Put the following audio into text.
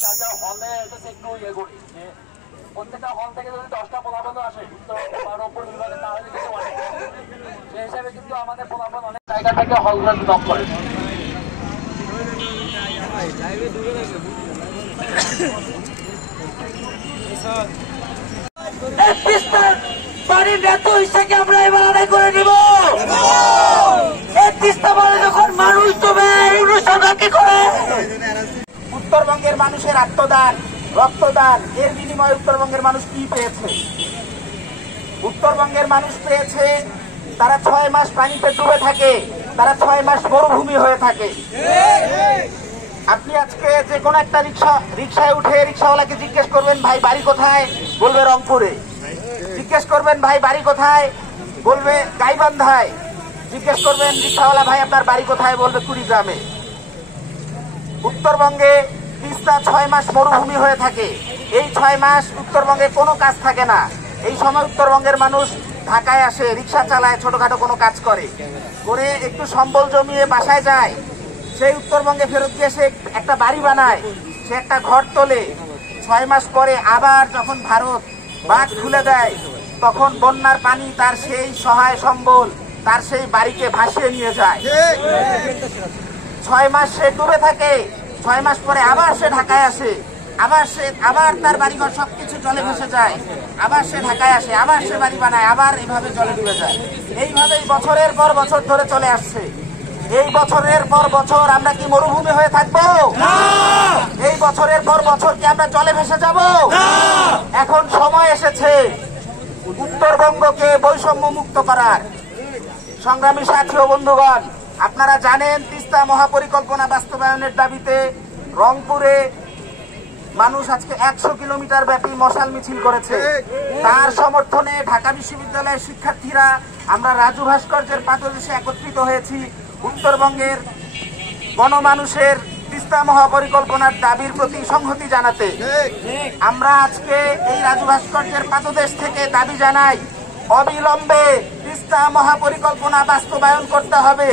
হলে একটু ইয়ে করি যে প্রত্যেকটা হল থেকে যদি 10টা ফলাফল আসে রংপুর বিভাগে তাহলে কিন্তু অনেক সেই হিসাবে কিন্তু আমাদের ফলাফল অনেক জায়গা থেকে হলগুলো ব্লক করে। আমরা এবার আদায় করে নিব। যখন মানুষ তবে সরকারকে করে উত্তরবঙ্গের মানুষের আত্মদান রক্তদান এর বিনিময়ে উত্তরবঙ্গের মানুষ কি পেয়েছে? উত্তরবঙ্গের মানুষ পেয়েছে তারা 6 মাস পানিতে ডুবে থাকে, তারা 6 মাস মরুভূমি হয়ে থাকে। আপনি আজকে যে কোনো একটা রিক্সায় উঠে রিক্সাওয়ালাকে জিজ্ঞেস করবেন ভাই বাড়ি কোথায়, বলবে রংপুরে। জিজ্ঞেস করবেন ভাই বাড়ি কোথায়, বলবে গাইবান্ধায়। জিজ্ঞেস করবেন রিক্সাওয়ালা ভাই আপনার বাড়ি কোথায়, বলবে কুড়িগ্রামে। উত্তরবঙ্গে তিস্তা 6 মাস মরুভূমি হয়ে থাকে। এই 6 মাস উত্তরবঙ্গে কোনো কাজ থাকে না। এই সময় উত্তরবঙ্গের মানুষ ঢাকায় আসে, রিক্সা চালায়, ছোটখাটো কোনো কাজ করে একটু সম্বল জমিয়ে বাসায় যায়। সেই উত্তরবঙ্গে ফেরত গিয়ে সে একটা বাড়ি বানায়, সে একটা ঘর তোলে। 6 মাস পরে আবার যখন ভারত বাঁধ খুলে দেয় তখন বন্যার পানি তার সেই সহায় সম্বল, তার সেই বাড়িকে ভাসিয়ে নিয়ে যায়। 6 মাস সে ডুবে থাকে, 6 মাস পরে আবার সে ঢাকায় আসে, আবার তার বাড়িঘর সবকিছু জলে ভেসে যায়। আবার সে ঢাকায় আসে, আবার সে বাড়ি বানায়, আবার এইভাবে জলে ডুবে যায়। এইভাবেই বছরের পর বছর ধরে চলে আসছে। এই বছরের পর বছর আমরা কি মরুভূমি হয়ে থাকবো? এই বছরের পর বছর কি আমরা জলে ভেসে যাব? এখন সময় এসেছে উত্তরবঙ্গকে বৈষম্য মুক্ত করার। সংগ্রামী সাথী ও বন্ধুগণ, আপনারা জানেন তিস্তা মহাপরিকল্পনা বাস্তবায়নের দাবিতে রংপুরে মানুষ আজকে 100 কিলোমিটার ব্যাপী মশাল মিছিল করেছে। তার সমর্থনে ঢাকা বিশ্ববিদ্যালয়ের শিক্ষার্থীরা আমরা রাজু ভাস্কর্যের পাদদেশে একত্রিত হয়েছি উত্তরবঙ্গের গণমানুষের তিস্তা মহাপরিকল্পনার দাবির প্রতি সংহতি জানাতে। আমরা আজকে এই রাজু ভাস্কর্যের পাদদেশ থেকে দাবি জানাই অবিলম্বে তিস্তা মহাপরিকল্পনা বাস্তবায়ন করতে হবে।